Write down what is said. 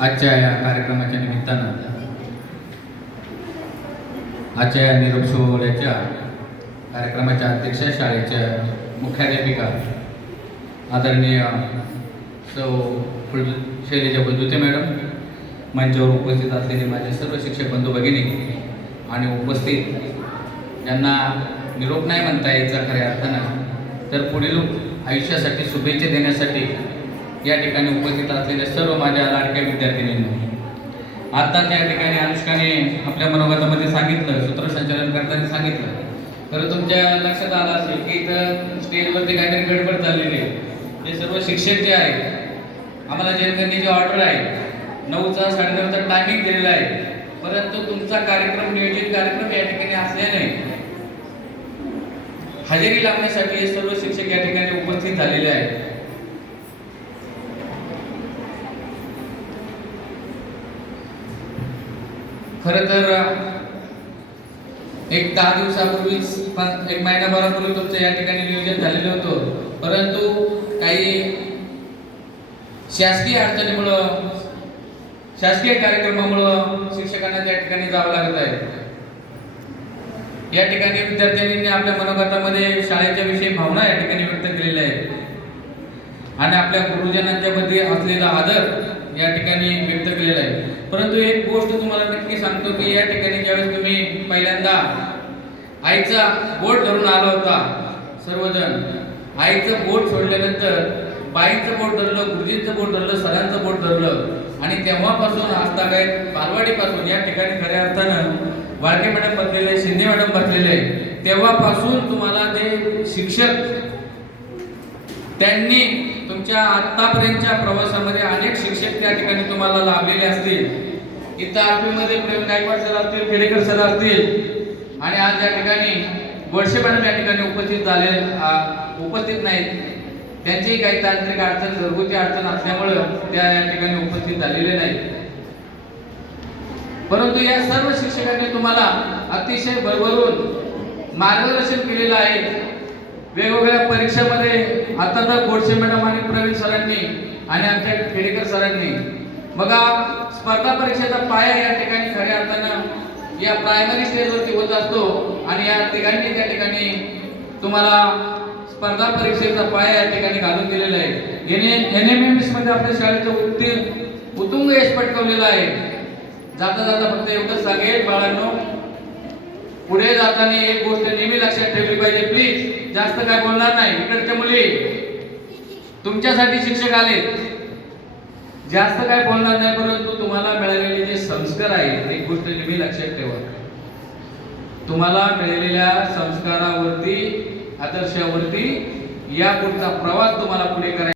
आजच्या या कार्यक्रमाच्या निमित्तानं आजच्या या निरोप सोहळ्याच्या कार्यक्रमाच्या अध्यक्षा शाळेच्या मुख्याध्यापिका आदरणीय सौ शैलेजा बलदुते मॅडम, मंचावर उपस्थित असलेले माझे सर्व शिक्षक बंधू भगिनी आणि उपस्थित यांना निरोप नाही म्हणता यायचा खऱ्या अर्थानं, तर पुढील आयुष्यासाठी शुभेच्छा देण्यासाठी या ठिकाणी उपस्थित असलेल्या सर्व माझ्या लाडक्या विद्यार्थिनींना आता त्या ठिकाणी अनुष्काने आपल्या मनोगतामध्ये सांगितलं, सूत्रसंचालन करताना सांगितलं, तर तुमच्या लक्षात आलं असेल की इथं स्टेजवरती काहीतरी गडबड चाललेली आहे. हे सर्व शिक्षक जे आहेत, आम्हाला जनगणनेची ऑर्डर आहे, 9चा 9:30चा टायमिंग दिलेला आहे, परंतु तुमचा कार्यक्रम नियोजित कार्यक्रम या ठिकाणी असल्याने हजेरी लावण्यासाठी हे सर्व शिक्षक या ठिकाणी उपस्थित झालेले आहेत. खरं तर एक 10 दिवसापूर्वीच, एक महिनाभरापूर्वी तुमचं या ठिकाणी नियोजन झालेलं होतं, परंतु काही शासकीय अडचणीमुळं, शासकीय कार्यक्रमामुळं शिक्षकांना त्या ठिकाणी जावं लागत आहे. या ठिकाणी विद्यार्थ्यांनी आपल्या मनोगतामध्ये शाळेच्या विषयी भावना या ठिकाणी व्यक्त केलेल्या आहेत आणि आपल्या गुरुजनांच्या मध्ये असलेला आदर या ठिकाणी व्यक्त केलेला आहे. परंतु एक गोष्ट तुम्हाला नक्की सांगतो की या ठिकाणी ज्यावेळेस तुम्ही पहिल्यांदा आईचा बोट धरून आला होता, सर्वजण आईचं बोट सोडल्यानंतर बाईंचं बोट धरलं, गुरुजींचं बोट धरलं, सरांचं बोट धरलं आणि तेव्हापासून आज तागायत बालवाडीपासून या ठिकाणी खऱ्या अर्थानं वाळके मॅडम बसलेले, शिंदे मॅडम बसलेले, तेव्हापासून तुम्हाला जे शिक्षक त्यांनी तुमच्या आतापर्यंतच्या प्रवासामध्ये अनेक शिक्षक त्या ठिकाणी तुम्हाला लाभलेले असतील. इथं आठवीमध्ये प्रेम गायकवाड सर असतील, खेडेकर सर असतील आणि आज या ठिकाणी वळसे मॅडम या ठिकाणी उपस्थित नाहीत. त्यांची काही तांत्रिक अडचण, घरगुती अडचण असल्यामुळं त्या या ठिकाणी उपस्थित झालेले नाहीत. परंतु या सर्व शिक्षकांनी तुम्हाला अतिशय भरभरून मार्गदर्शन केलेलं आहे. वेगवेगळ्या परीक्षामध्ये आता तर गोडसे मॅडम आणि प्रवीण सरांनी आणि आमच्या खेडेकर सरांनी बघा स्पर्धा परीक्षेचा पाया या ठिकाणी खऱ्या अर्थानं या प्रायमरी स्टेजवरती होत असतो आणि या ठिकाणी त्या ठिकाणी तुम्हाला स्पर्धा परीक्षेचा पाया या ठिकाणी घालून दिलेला आहे. NMMS मध्ये आपल्या शाळेचं उत्तुंग यश पटकावलेलं आहे. जाता जाता फक्त एवढंच सांगेल बाळांनो, पुढे जाताना एक गोष्ट नेहमी लक्षात ठेवली पाहिजे, प्लीज जास्त काय बोलणार नाही. इकडच्या मुली तुमच्यासाठी शिक्षक आले, जास्त काय बोलणार नाही, परंतु तुम्हाला मिळालेले जे संस्कार आहेत एक गोष्ट नेहमी लक्षात ठेवा. तुम्हाला मिळालेल्या संस्कारावरती, आदर्शावरती या पुढचा प्रवास तुम्हाला पुढे करायचा.